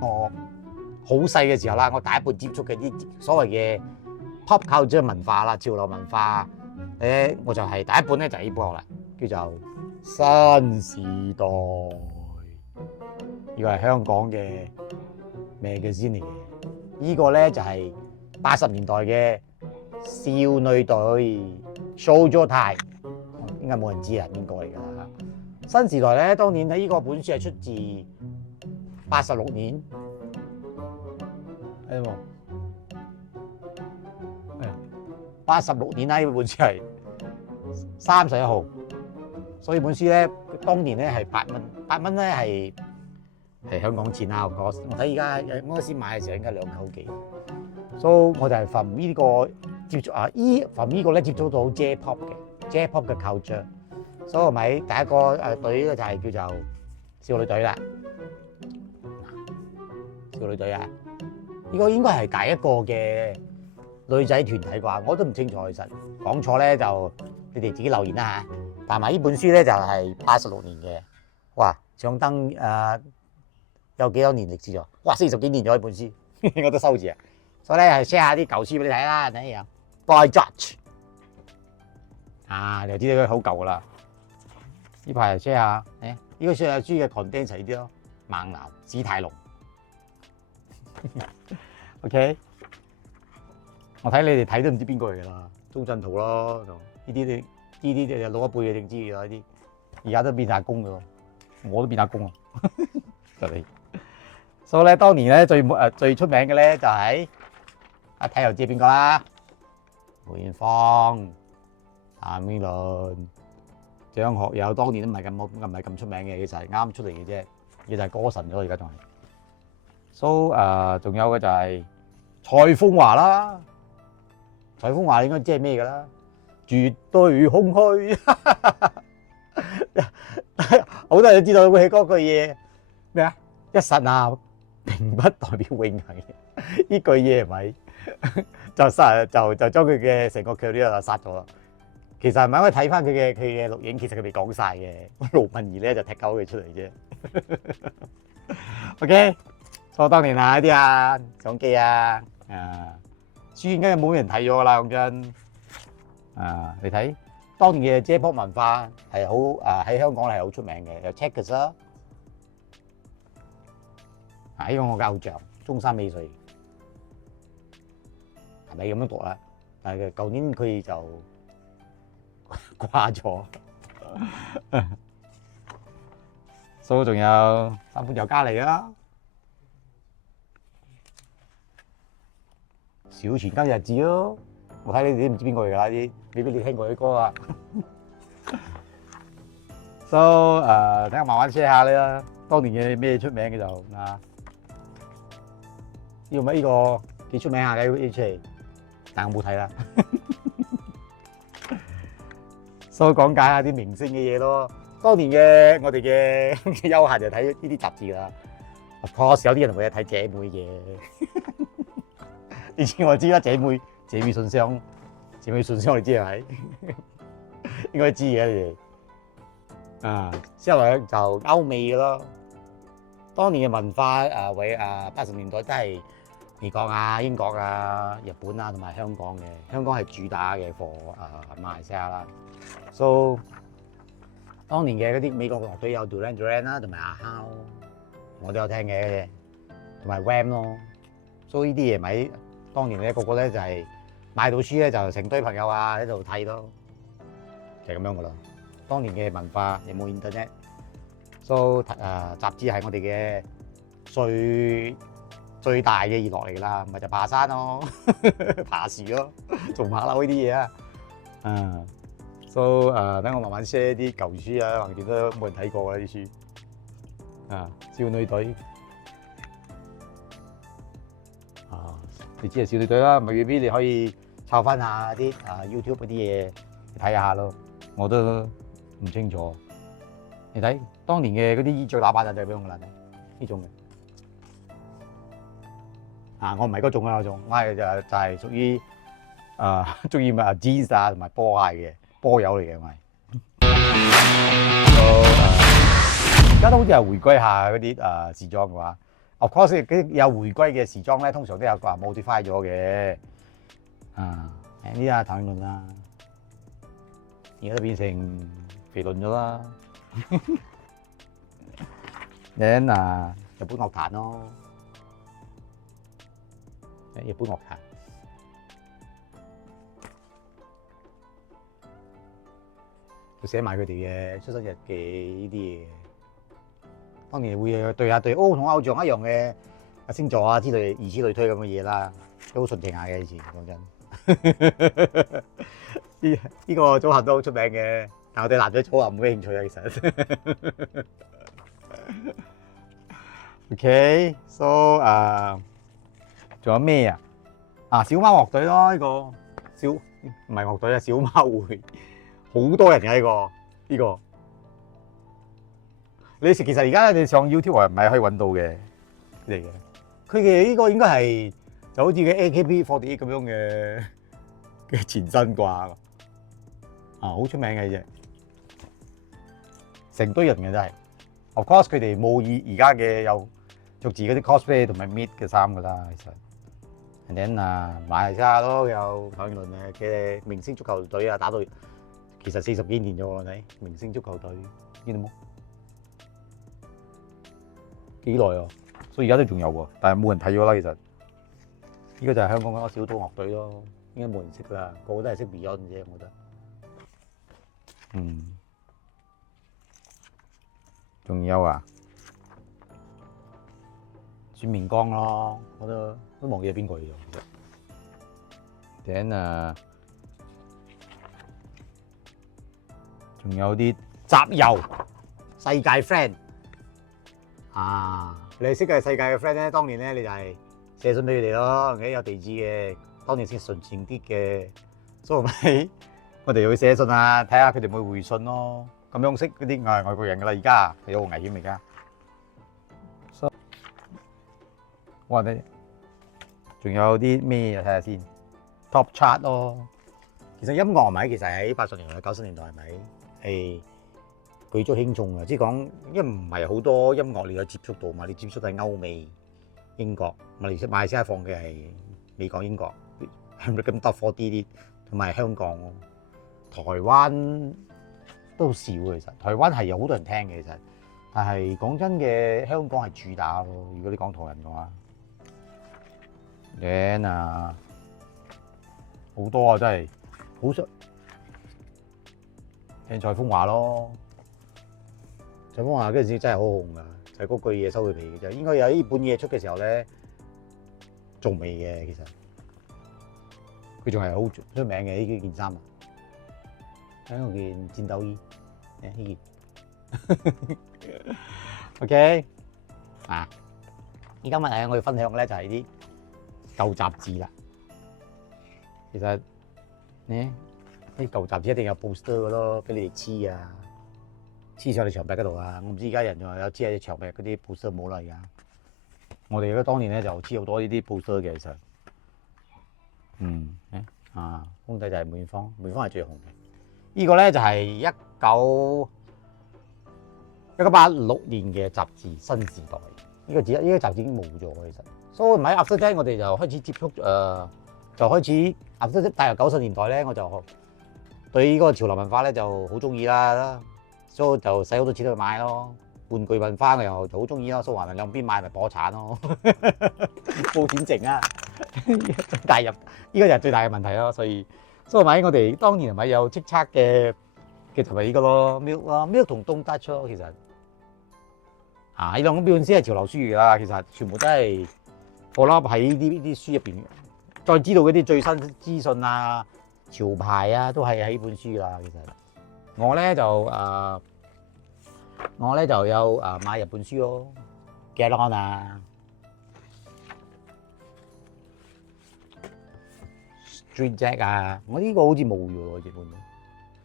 我好細嘅時候啦，我第一本接觸嘅啲所謂嘅 pop culture 文化啦、潮流文化，我就係第一本咧就係呢本啦，叫做《新時代》。呢個係香港嘅magazine嚟嘅。呢個咧就係80年代嘅少女隊少咗態，應該冇人知係邊個嚟㗎啦。新時代咧，當年喺呢個本書係出自86年，睇到冇？86年啦，呢本書係31號，所以本書咧當年咧係8蚊，8蚊咧係香港錢啦。我睇而家我嗰時買嘅時候應該2嚿幾，所以我就係from呢個接觸from呢個咧接觸到 J-pop 嘅 culture， 所以我咪第一個隊咧就係叫做少女隊啦。少女隊啊，呢個應該係第一個嘅女仔團體啩，我都唔清楚，其實講錯咧就你哋自己留言啦嚇。但係呢本書咧就係86年嘅，哇！上登有幾多年歷史咗？哇，40幾年咗呢本書，我都收住啊！所以咧係 share 下啲舊書俾你睇啦，睇下 Boy George 啊，你就知道佢好舊噶啦。呢排 share 下，呢個書嘅 content 齊啲咯，猛男史泰龍。OK， 我睇你哋睇都唔知邊個嚟㗎啦，鍾鎮濤咯，呢啲老一輩嘅正知㗎啦，呢啲而家都變晒工㗎喎，我都變晒工啊，就你。所以咧，當年咧最出名嘅咧就係一睇就知邊個啦，梅艷芳、譚詠麟、張學友，當年都唔係咁出名嘅，其實係啱出嚟嘅啫，佢就係歌神咗，而家仲係。仲有嘅就係蔡楓華啦，蔡楓華應該知係咩㗎啦，絕對空虛，好多人都知道佢嗰句嘢咩啊？一剎那並不代表永恆，呢句嘢係咪就將佢嘅成個 career 就殺咗啦？其實係咪可以睇翻佢嘅錄影？其實佢未講晒嘅，盧敏儀咧就踢鳩佢出嚟啫。OK。我當年啊啲相機書應該冇人睇咗㗎啦，講真。你睇當年嘅 J-pop 文化係好喺香港係好出名嘅，有 Checkers 啦。呢個我嘅偶像，中山美穗，係咪咁樣讀啦？但係舊年佢就掛咗。所以仲有三本尤加利啦。小全家日子咯，我睇你哋都唔知邊個嚟㗎啦啲，未必你聽過啲歌啊。等我慢慢 share 下你啦。當年嘅咩出名嘅就呢個幾出名下嘅呢出嚟，但我冇睇啦。所以講解下啲明星嘅嘢咯。當年嘅我哋嘅休閒就睇呢啲雜誌啦。Of course 有啲人會睇姐妹嘅。以前我知啦，姐妹信箱你知係咪？應該知嘅你哋。之後咧就歐美嘅咯。當年嘅文化80年代都係美國啊、英國啊、日本啊同埋香港嘅。香港係主打嘅貨馬來西亞啦。So 當年嘅嗰啲美國樂隊有 Duran Duran 啦，同埋阿敲，我都有聽嘅，同埋 Wham 咯。所以呢啲嘢咪〜當年咧個個咧就係買到書咧就成堆朋友喺度睇咯，就係咁樣噶啦。當年嘅文化有冇 internet？雜誌係我哋嘅最大嘅娛樂嚟噶啦，咪就爬山咯、爬樹咯、做馬騮呢啲嘢啊。等我慢慢 share 啲舊書啊，橫掂都冇人睇過啦啲書。少女隊。你知係少女隊啦，咪未必你可以抄翻下啲YouTube 嗰啲嘢睇下咯，我都唔清楚。你睇當年嘅嗰啲衣着打扮就係咁樣噶啦，呢種嘅。我唔係嗰種啊，我係就係屬於中意jeans 啊同埋波鞋嘅波友嚟嘅，我係。而家都好似係回歸下嗰啲時裝嘅話。Of course，嗰啲有回歸嘅時裝咧，通常都有個 modify 咗嘅。啊，呢啲啊譚詠麟啦，而家都變成肥麟咗啦。then 啊，日本樂壇咯，日本樂壇。會寫埋佢哋嘅出生日記呢啲嘢，當然會對下對同偶像一樣嘅星座啊之類，如此類推咁嘅嘢啦，都好純情下嘅以前講真。呢個組合都好出名嘅，但我對男仔組合冇咩興趣啊，其實。OK，so 仲有咩啊？小貓樂隊咯，呢個唔係樂隊啊，小貓會。好多人嘅呢個，你其實而家你上 YouTube 係唔係可以揾到嘅嚟嘅？佢嘅呢個應該係就好似嘅 AKB48咁樣嘅前身啩，好出名嘅啫，成堆人嘅真係。Of course 佢哋冇而家嘅有着住嗰啲 cosplay 同埋 meet 嘅衫噶啦，其實。And then 馬來西亞都有譚詠麟嘅明星足球隊啊，打到。其實40幾年咗喎，你明星足球隊見到冇？幾耐啊？所以而家都仲有喎，但係冇人睇咗啦。其實呢個就係香港嗰個小島樂隊咯，應該冇人識啦，個個都係識 Beyond 啫，我覺得。仲有啊，孫明光咯，我都忘記咗邊個嚟咗。Then仲有啲集郵世界 friend 你識嘅世界嘅 friend 咧，當年咧你就係寫信俾佢哋咯，有地址嘅，當年先純情啲嘅，所以咪我哋會寫信啊，睇下佢哋會回信咯。咁樣識嗰啲外國人噶啦，而家係好危險而家。我話你，仲有啲咩睇下先 ？Top chart 咯，其實音樂係咪？其實喺80年代、90年代係咪？係舉足輕重嘅，即係講，因為唔係好多音樂你有接觸到嘛，你接觸係歐美、英國，馬來西亞放嘅係美國、英國，咁多貨啲，同埋香港、台灣都少嘅。其實台灣係有好多人聽嘅，其實，但係講真嘅，香港係主打咯。如果你講台人嘅話，then 好多啊，真係好想。聽蔡楓華咯，蔡楓華嗰陣時真係好紅噶，就係嗰句嘢收佢皮嘅啫。應該有呢本嘢出嘅時候咧，仲未嘅其實，佢仲係好出名嘅呢件衫啊，呢件戰鬥衣，呢件。OK，今日我要分享嘅咧就係啲舊雜誌啦。其實呢。啲舊雜誌一定有 poster 嘅咯，俾你哋黐啊，黐上你牆壁嗰度啊。我唔知而家人仲有黐喺牆壁嗰啲 poster 冇啦而家。我哋當年咧就黐好多呢啲 poster 嘅，其實。公仔就係梅艷芳，梅艷芳係最紅嘅。呢個咧就係1986年嘅雜誌《新時代》。呢個雜誌已經冇咗其實。所以喺 After That 我哋就開始接觸就開始 After 大約90年代咧，我就對呢個潮流文化咧就好中意啦，所以就使好多錢去買咯。玩具文化我又好中意咯，蘇華兩邊買咪破產咯，冇錢剩啊！大入呢個就係最大嘅問題咯。所以咪我哋當年咪有叱咤嘅就係呢個咯 ，Milk 同 Don't Touch咯，其實呢兩本先係潮流書嚟啦，其實全部都係我諗喺呢啲書入邊，再知道嗰啲最新資訊啊、潮牌啊，都係喺呢本書啦。其實我咧就有買日本書咯 ，Get On 啊 ，Street Jack 啊，我呢個好似冇咗喎，日本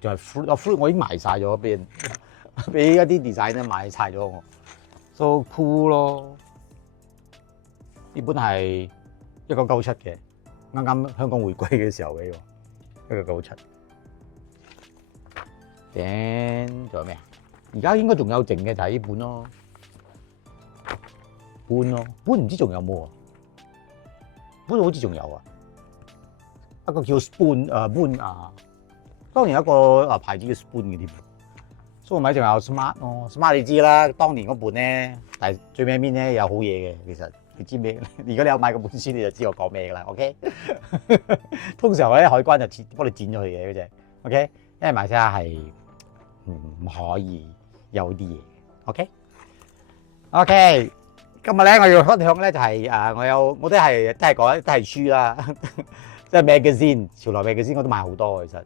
就係 Fruit，我已經賣晒咗，俾一啲 designer 買晒咗我 ，so cool 咯。呢本係1997嘅，啱啱香港回歸嘅時候嘅，1997。仲有咩啊？而家應該仲有剩嘅就係呢本咯。Spoon 咯，Spoon唔知仲有冇啊？Spoon好似仲有啊，一個叫 Spoon 啊，當年有一個牌子叫 Spoon 嘅添。所以咪仲有 Smart 咯，Smart 你知啦，當年嗰本咧，但係最尾邊咧有好嘢嘅，其實你知咩？如果你有買嗰本書，你就知我講咩㗎啦。OK， 通常咧海關就幫你剪咗佢嘅嗰隻 OK， 因為馬來西亞係唔可以有啲嘢 OK， 今日咧我要分享咧就係我都係講都係書啦，即係 magazine 潮流 magazine 我都買好多其實。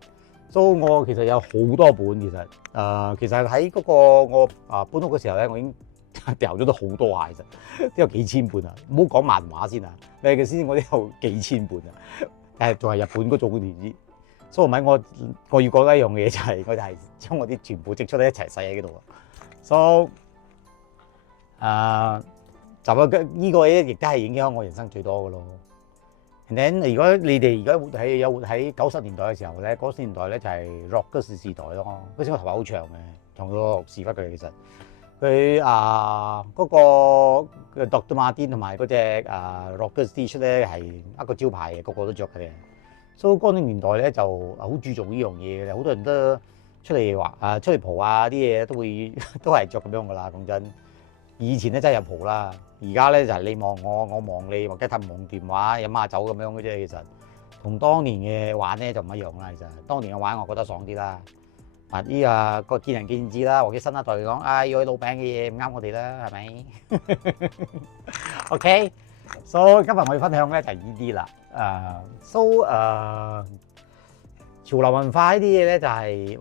所以我其實有好多本其實，其實喺嗰個我搬屋嘅時候咧，我已經掉咗都好多下，其實都有幾千本啊！唔好講漫畫先啊，咩先我都有幾千本啊，但係仲係日本嗰種嘅電子。所以咪我要講一樣嘢就係，我就係將我啲全部積出咧一齊洗喺嗰度啊。所以就呢個嘢亦都係影響我人生最多嘅咯。如果你哋而家活喺90年代嘅時候咧，90年代咧就係 rock 嗰時代咯。嗰時我頭髮好長嘅，長到屎忽嘅其實。佢嗰個 Dr. Martin 同埋嗰隻Rockers T-shirt 咧係一個招牌嘅，個個都着嘅。所以嗰年代咧就好注重呢樣嘢嘅，好多人都出嚟出嚟蒲啲嘢都係着咁樣噶啦。講真，以前咧真係有蒲啦。而家咧就係你望我，我望你，或者睇望電話、飲下酒咁樣嘅啫。其實同當年嘅玩咧就唔一樣啦。其實當年嘅玩我覺得爽啲啦。個見仁見智啦，或者新一代嚟講，要去老餅嘅嘢唔啱我哋啦，係咪？OK，所以今日我要分享咧就係呢啲啦。潮流文化呢啲嘢咧就係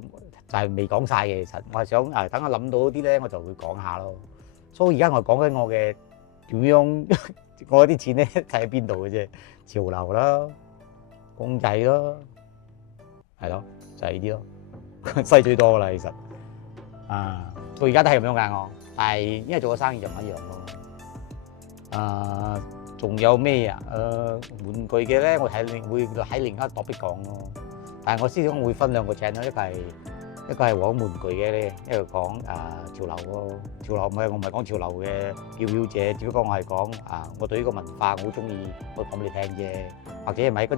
未講晒嘅。其實我係想等我諗到啲咧，我就會講下咯。所以而家我講緊我嘅。點樣？我啲錢咧睇喺邊度嘅啫？潮流啦，公仔咯，係咯，就係呢啲咯，西最多噶啦，其實到而家都係咁樣㗎我，但係因為做個生意就唔一樣咯。仲有咩啊？玩具嘅咧，我會喺另一個 topic 講咯。但係我思想會分兩個 channel，一個係講玩具嘅咧，一個講潮流咯。潮流我唔係講潮流嘅表表者，只不過我係講我對呢個文化我好中意，我講俾你聽啫。或者係咪嗰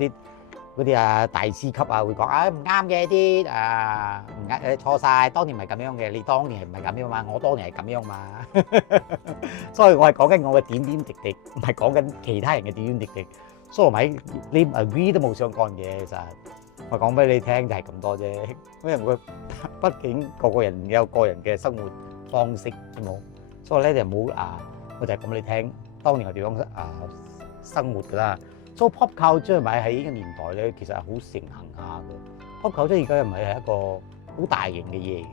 啲大師級會講唔啱嘅啲唔啱錯晒，當年唔係咁樣嘅，你當年係唔係咁樣嘛？我當年係咁樣嘛。所以我係講緊我嘅點點滴滴，唔係講緊其他人嘅點點滴滴。所以咪你 agree 都冇相干嘅，其實。我講俾你聽就係咁多啫，因為畢竟個個人有個人嘅生活方式啫冇，所以咧就冇我就係講俾你聽，當年我點樣生活㗎啦。所以 pop culture 咪喺呢個年代咧，其實係好盛行下嘅。pop culture 而家又唔係一個好大型嘅嘢嘅，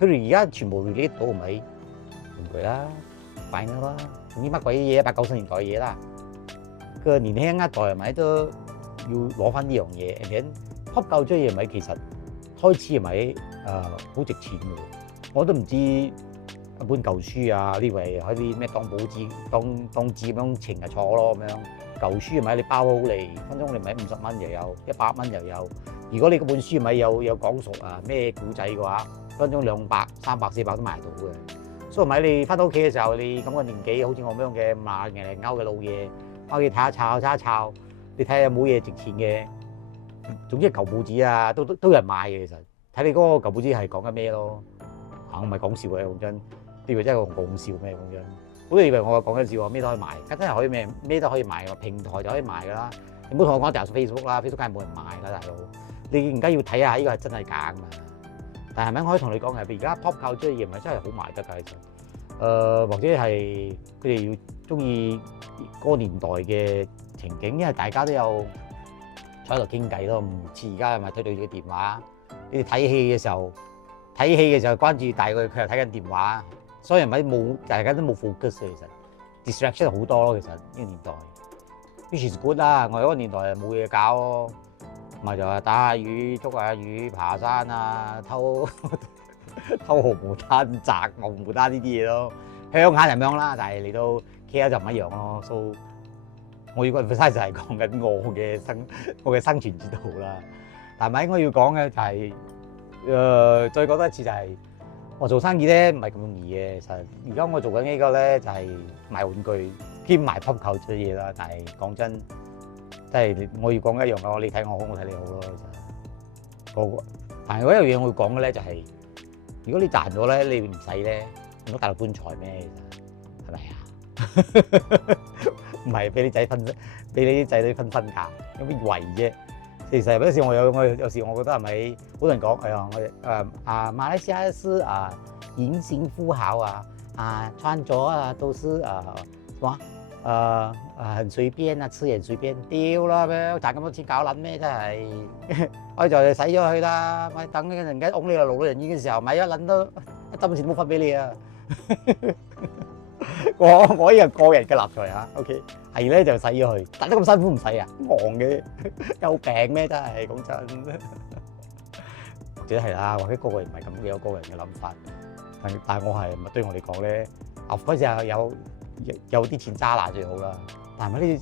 佢哋而家全部 relate 到咪玩具啦、擺啦，總之乜鬼嘢80-90年代嘅嘢啦。個年輕一代係咪都要攞翻呢樣嘢？pop culture 嘢咪其實開始係咪好值錢嘅喎？我都唔知一本舊書呢位可以咩當報紙當紙咁樣呈就錯咯咁樣。舊書係咪你包好嚟，分鐘你咪50蚊又有，100蚊又有。如果你嗰本書咪有講述咩古仔嘅話，分鐘200、300、400都賣到嘅。所以咪你翻到屋企嘅時候，你咁嘅年紀，好似我咁樣嘅50零零歐嘅老嘢，翻屋企睇下抄，你睇下有冇嘢值錢嘅。總之舊報紙都有人買嘅，其實睇你嗰個舊報紙係講緊咩咯。我唔係講笑嘅，講真，你以為真係講笑咩？講真，好多以為我講緊笑，咩都可以賣，真係可以咩都可以賣，平台就可以賣噶啦。你唔好同我講掉 Facebook 啦，Facebook 梗係冇人買啦，大佬。你而家要睇下呢個係真係假㗎嘛？但係咪我可以同你講係，而家 pop culture 嘢唔係真係好賣得㗎，其實或者係佢哋要中意嗰個年代嘅情景，因為大家都有。坐喺度傾偈咯，唔似而家係咪對住個電話？你哋睇戲嘅時候關注大佢又睇緊電話，所以咪大家都冇 focus 其實 distraction 好多咯。其實呢個年代 which is good 啦。我嗰個年代冇嘢搞咯，咪就係打下魚、捉下魚、爬山偷毫無單、摘毫無單呢啲嘢咯。鄉下就咁樣啦，但係嚟到 KL 就唔一樣咯。So 我要個 emphasize 就係講緊我嘅生存之道啦。但係咪我要講嘅就係再講多一次就係我做生意咧唔係咁容易嘅，其實而家我做緊呢個咧就係賣玩具兼賣 pop culture 嘅嘢啦。但係講真，即係我要講一樣嘅，你睇我好，我睇你好咯。其實個，但係嗰樣嘢我要講嘅咧就係，如果你賺咗咧，你唔使咧，唔好帶落棺材咩？其實係咪啊？唔係俾你仔分，俾你啲仔女分家，有乜為啫？其實有時我有時我覺得係咪好多人講，哎呀我馬來西亞是隱形富豪穿着都是什麼很隨便吃也隨便丟啦咩？賺咁多錢搞撚咩？真係，我就使咗佢啦，咪等你人家擁你落老人院嘅時候，咪一撚都一針錢冇分俾你啊！我呢個個人嘅立場嚇 ，OK 係咧就使咗佢，但得咁辛苦唔使啊，忙嘅有病咩？真係講真，或者係啦，或者個個人唔係咁嘅，有個人嘅諗法。但係我係咪對我嚟講咧，嗰時有啲錢揸拿最好啦。但係咪呢？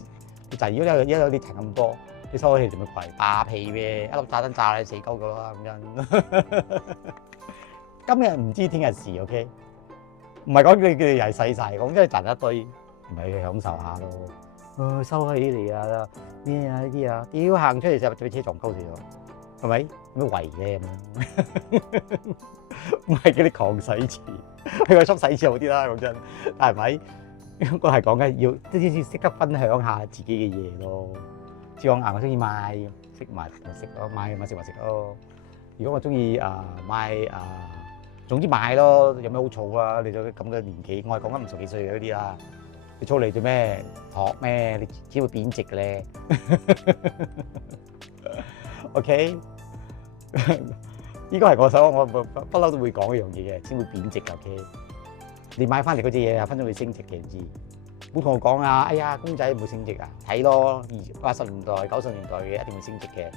就係如果有啲錢咁多，你收起嚟做乜鬼？霸屁咩？一粒炸彈炸你死鳩㗎啦咁樣。今日唔知聽日事 ，OK。唔係講佢哋又係使晒，講真係賺一堆，咪去享受下咯。收起你啊咩啊呢啲啊，屌行出嚟成日俾車撞鳩死咗，係咪？有咩為咧咁樣？唔係叫你狂使錢，係個縮使錢好啲啦，講真。但係咪？我係講緊要即係識得分享下自己嘅嘢咯。即係講我中意買，識買咪食咯，買咪食咪食咯。如果我中意買總之買咯，有咩好儲啊？你咁嘅年紀，我係講緊50幾歲嘅嗰啲啦。你儲嚟做咩？學咩？你只會貶值嘅咧。OK，呢個係我不嬲都會講一樣嘢嘅，先會貶值。OK，你買翻嚟嗰隻嘢分鐘會升值嘅，唔知。唔好同我講啊！哎呀，公仔唔會升值啊！睇咯，80年代、90年代嘅一定會升值嘅。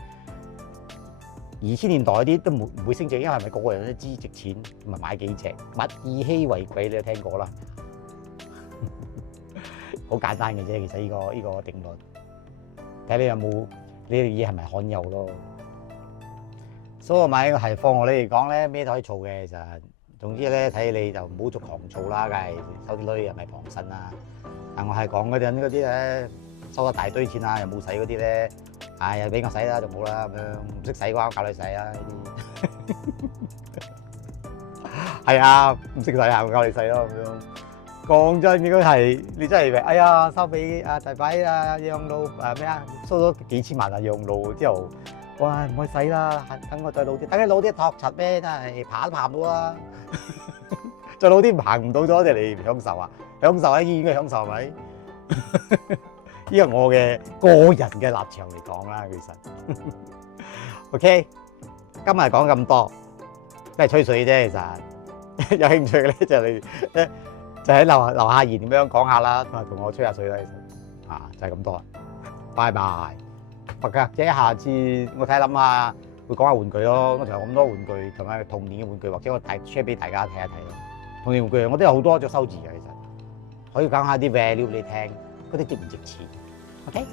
2000年代嗰啲都唔會升值，因為係咪個個人都知值錢，咪買幾隻？物以稀為貴，你都聽過啦。好簡單嘅啫，其實呢個定律，睇你有冇呢啲嘢係咪罕有咯。所以我買係放我哋嚟講咧，咩都可以儲嘅。其實總之咧，睇你就唔好做狂儲啦，梗係收啲女又咪傍身啦。但我係講嗰啲咧，收一大堆錢啊，又冇使嗰啲咧。又俾我使啦，就冇啦咁樣，唔識使嘅話，我教你使啊呢啲。係啊，唔識使啊，我教你使咯咁樣。講真，應該係你真係哎呀，收俾大擺養老咩啊，收咗幾千萬養老之後，哇唔可以使啦，等我再老啲，等你老啲托柒咩？真係爬都爬唔到啦。再老啲行唔到咗，你唔享受啊？享受喺醫院嘅享受係咪？呢個我嘅個人嘅立場嚟講啦，其實 OK， 今日講咁多都係吹水啫。其實有興趣嘅咧就嚟就喺樓下言點樣講下啦，同我吹下水啦。其實就係咁多啦，拜拜。或者下次我睇下諗下會講下玩具咯。我仲有咁多玩具同埋童年嘅玩具，或者我share俾大家睇一睇咯。童年玩具我都有好多隻收字嘅，其實可以講下啲 value 你聽。嗰啲值唔值錢 ？OK。